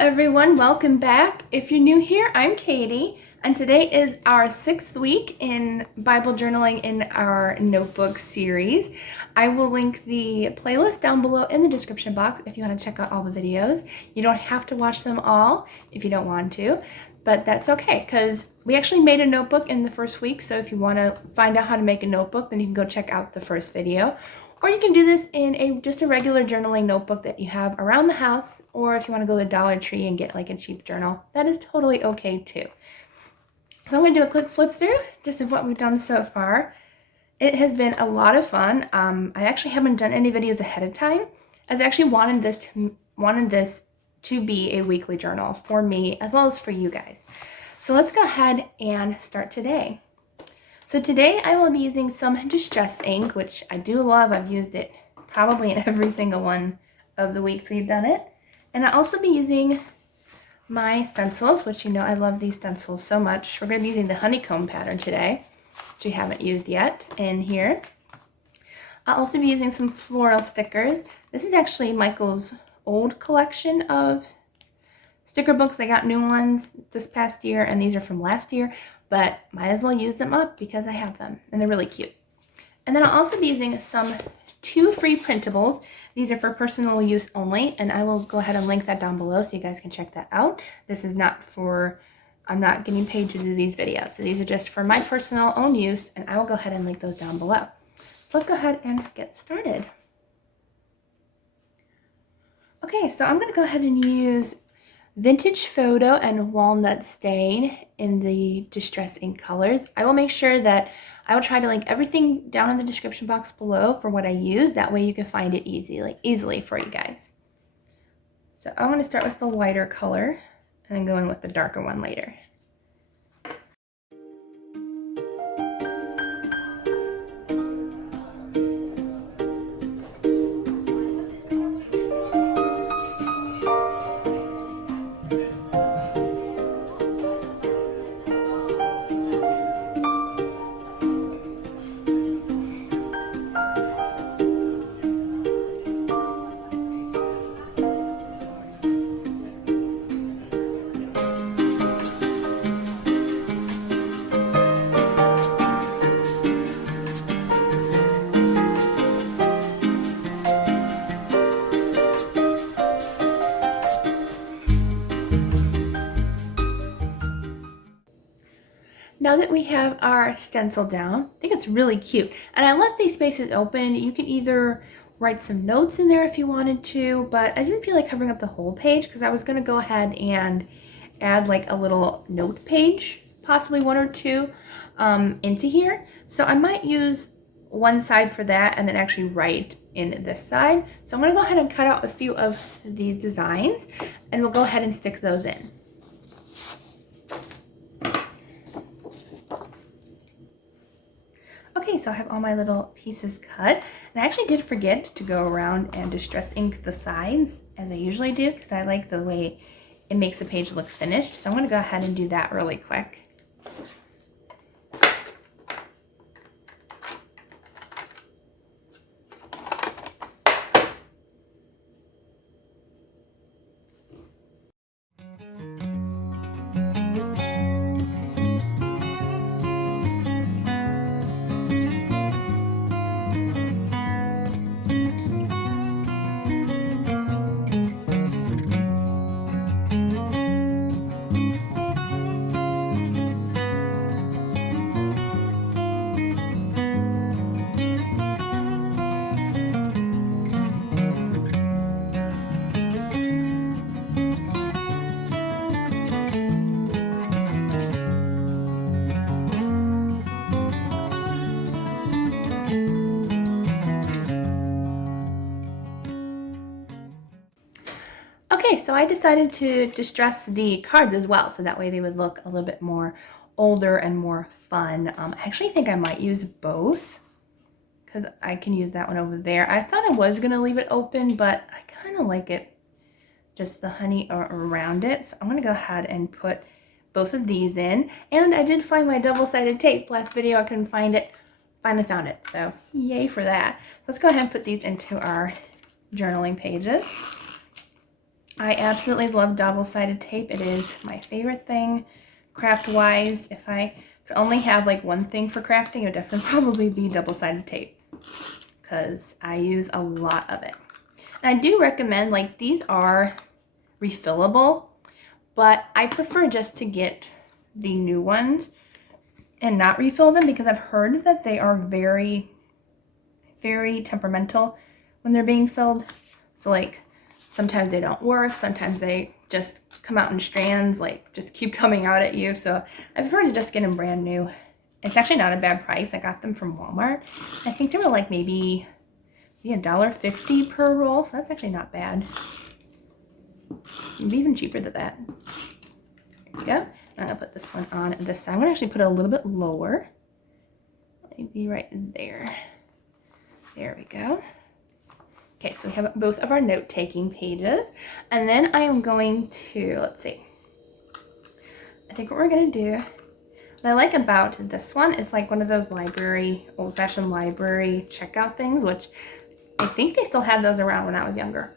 everyone, welcome back. If you're new here, I'm Katie, and today is our 6th week in Bible journaling in our notebook series. I will link the playlist down below in the description box if you want to check out all the videos. You don't have to watch them all if you don't want to, but that's okay because we actually made a notebook in the first week, so if you want to find out how to make a notebook, then you can go check out the first video. Or you can do this in just a regular journaling notebook that you have around the house, or if you want to go to Dollar Tree and get like a cheap journal, that is totally okay too. So I'm going to do a quick flip through just of what we've done so far. It has been a lot of fun. I actually haven't done any videos ahead of time, as I actually wanted this to be a weekly journal for me as well as for you guys. So let's go ahead and start today. So today I will be using some distress ink, which I do love. I've used it probably in every single one of the weeks we've done it. And I'll also be using my stencils, which you know I love these stencils so much. We're going to be using the honeycomb pattern today, which we haven't used yet in here. I'll also be using some floral stickers. This is actually Michael's old collection of sticker books. They got new ones this past year, and these are from last year. But might as well use them up because I have them and they're really cute. And then I'll also be using two free printables. These are for personal use only, and I will go ahead and link that down below so you guys can check that out. This is not for, I'm not getting paid to do these videos. So these are just for my personal own use, and I will go ahead and link those down below. So let's go ahead and get started. Okay, so I'm gonna go ahead and use Vintage Photo and Walnut Stain in the Distress Ink colors. I will make sure that I will try to link everything down in the description box below for what I use. That way you can find it easily for you guys. So I'm going to start with the lighter color and then go in with the darker one later. Now that we have our stencil down, I think it's really cute. And I left these spaces open. You can either write some notes in there if you wanted to, but I didn't feel like covering up the whole page because I was going to go ahead and add like a little note page, possibly one or two into here. So I might use one side for that and then actually write in this side. So I'm going to go ahead and cut out a few of these designs and we'll go ahead and stick those in. Okay, so I have all my little pieces cut, and I actually did forget to go around and distress ink the sides as I usually do because I like the way it makes the page look finished. So I'm going to go ahead and do that really quick. Okay, so I decided to distress the cards as well, so that way they would look a little bit more older and more fun. I actually think I might use both because I can use that one over there. I thought I was going to leave it open, but I kind of like it, just the honey around it. So I'm going to go ahead and put both of these in. And I did find my double-sided tape. Last video I couldn't find it. Finally found it. So yay for that. Let's go ahead and put these into our journaling pages. I absolutely love double-sided tape. It is my favorite thing craft-wise. If I could only have like one thing for crafting, it would definitely probably be double-sided tape because I use a lot of it. And I do recommend, like, these are refillable, but I prefer just to get the new ones and not refill them because I've heard that they are very, very temperamental when they're being filled. So like sometimes they don't work, sometimes they just come out in strands, like just keep coming out at you. So I prefer to just get them brand new. It's actually not a bad price. I got them from Walmart. I think they were like maybe $1.50 per roll, so that's actually not bad. Maybe even cheaper than that. There we go. I'm gonna put this one on this side. I'm gonna actually put it a little bit lower. Maybe right there. There we go. Okay, so we have both of our note-taking pages. And then I am going to, let's see. I think what we're gonna do, what I like about this one, it's like one of those library, old-fashioned library checkout things, which I think they still had those around when I was younger.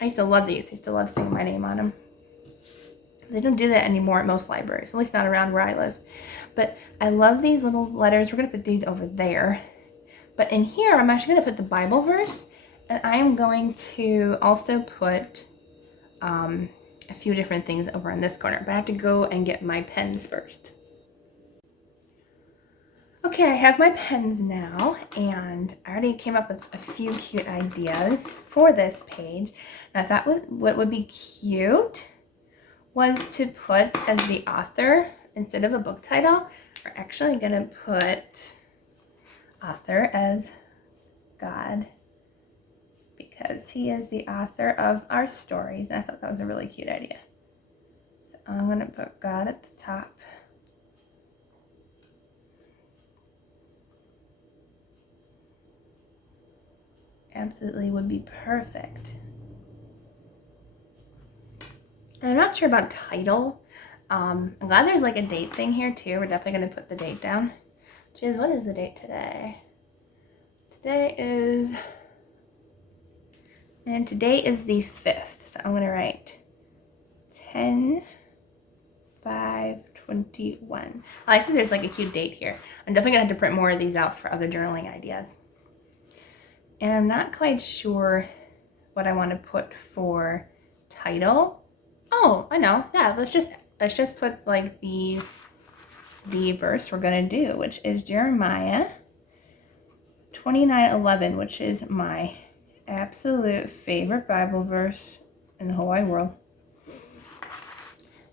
I used to love these. I used to love seeing my name on them. They don't do that anymore at most libraries, at least not around where I live. But I love these little letters. We're going to put these over there. But in here, I'm actually going to put the Bible verse. And I am going to also put a few different things over in this corner. But I have to go and get my pens first. Okay, I have my pens now, and I already came up with a few cute ideas for this page. And I thought what would be cute was to put as the author, instead of a book title, we're actually going to put author as God, because he is the author of our stories, and I thought that was a really cute idea. So I'm going to put God at the top. Absolutely would be perfect. And I'm not sure about title. I'm glad there's like a date thing here too. We're definitely going to put the date down. Which is, what is the date today? Today is the 5th. So I'm going to write 10/5/21. I like that there's like a cute date here. I'm definitely going to have to print more of these out for other journaling ideas. And I'm not quite sure what I want to put for title. Oh, I know. Yeah, let's just put like the verse we're going to do, which is Jeremiah 29:11, which is my absolute favorite Bible verse in the whole wide world.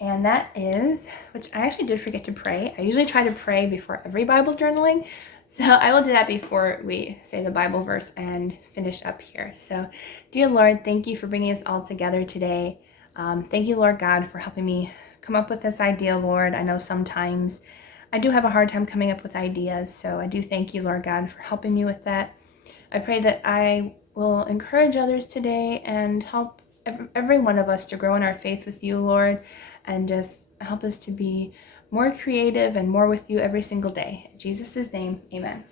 And that is, which I actually did forget to pray. I usually try to pray before every Bible journaling. So I will do that before we say the Bible verse and finish up here. So, dear Lord, thank you for bringing us all together today. Thank you, Lord God, for helping me come up with this idea, Lord. I know sometimes I do have a hard time coming up with ideas, so I do thank you, Lord God, for helping me with that. I pray that I will encourage others today and help every one of us to grow in our faith with you, Lord, and just help us to be more creative and more with you every single day. In Jesus' name, amen.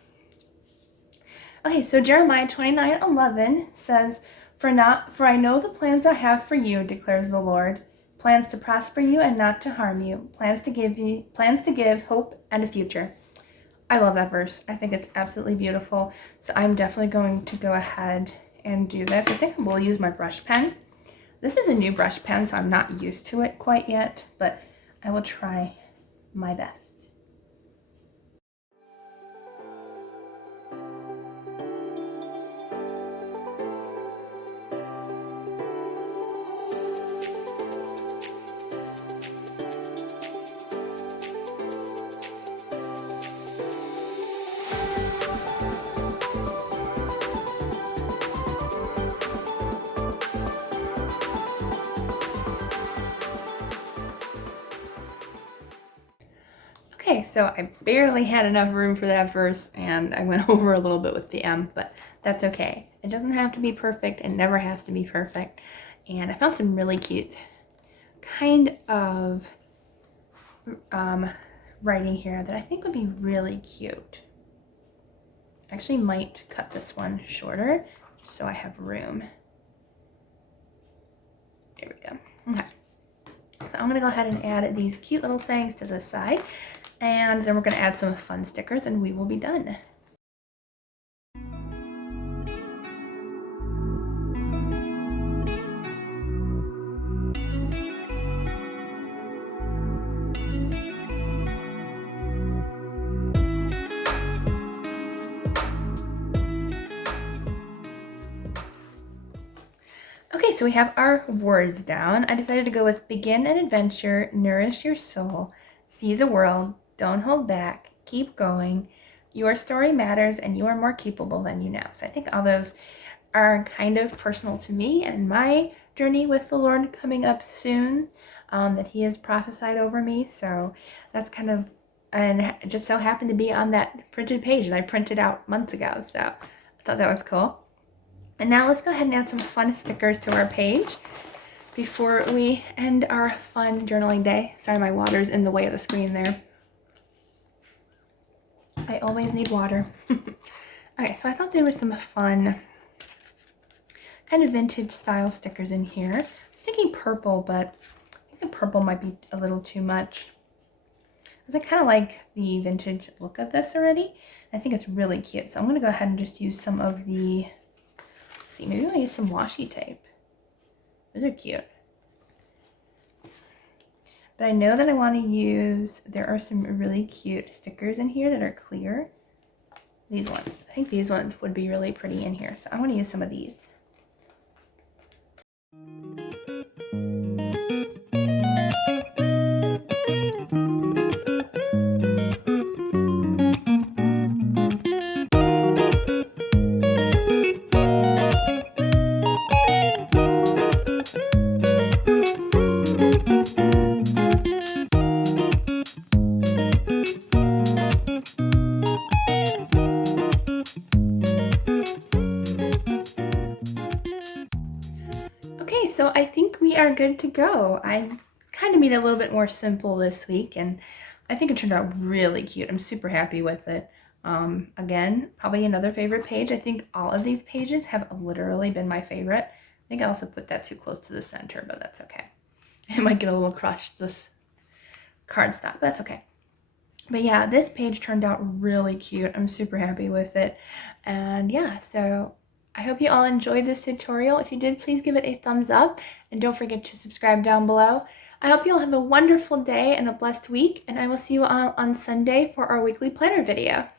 Okay, so Jeremiah 29:11 says, For I know the plans I have for you, declares the Lord, plans to prosper you and not to harm you, plans to give hope and a future. I love that verse. I think it's absolutely beautiful. So I'm definitely going to go ahead and do this. I think I will use my brush pen. This is a new brush pen, so I'm not used to it quite yet, but I will try my best. Okay, so I barely had enough room for that verse, and I went over a little bit with the M, but that's okay. It doesn't have to be perfect. It never has to be perfect. And I found some really cute kind of writing here that I think would be really cute. I actually might cut this one shorter so I have room. Okay. So I'm going to go ahead and add these cute little sayings to this side. And then we're going to add some fun stickers and we will be done. Okay, so we have our words down. I decided to go with begin an adventure, nourish your soul, see the world, don't hold back, keep going, your story matters, and you are more capable than you know. So I think all those are kind of personal to me and my journey with the Lord coming up soon, that he has prophesied over me. So that's kind of, and it just so happened to be on that printed page that I printed out months ago. So I thought that was cool. And now let's go ahead and add some fun stickers to our page before we end our fun journaling day. Sorry, my water's in the way of the screen there. I always need water. Okay, so I thought there was some fun kind of vintage style stickers in here. I was thinking purple, but I think the purple might be a little too much. I kind of like the vintage look of this already. I think it's really cute. So I'm going to go ahead and just use some of the, let's see, maybe I'll use some washi tape. Those are cute. But I know that I want to use, there are some really cute stickers in here that are clear. These ones. I think these ones would be really pretty in here. So I want to use some of these. Okay, so I think we are good to go. I kind of made it a little bit more simple this week, and I think it turned out really cute. I'm super happy with it. Again, probably another favorite page. I think all of these pages have literally been my favorite. I think I also put that too close to the center, but that's okay. It might get a little crushed, this cardstock, but that's okay. But yeah, this page turned out really cute. I'm super happy with it. And yeah, so I hope you all enjoyed this tutorial. If you did, please give it a thumbs up and don't forget to subscribe down below. I hope you all have a wonderful day and a blessed week, and I will see you all on Sunday for our weekly planner video.